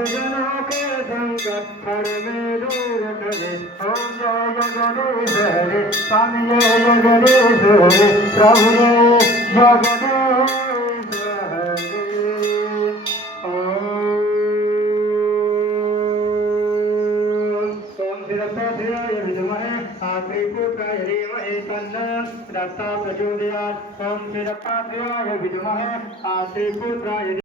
जनों के संकट हर में दूर करे। ओम जय जगदीश हरे, स्वामी जय जगदीश हरे, प्रभु जय जगदीश हरे। ओम शिरस्त्राय विद्महे त्रिपुत्राय धीमहि तन्नः दत्तः प्रचोदयात्। ओम शिरस्त्राय विद्महे त्रिपुत्राय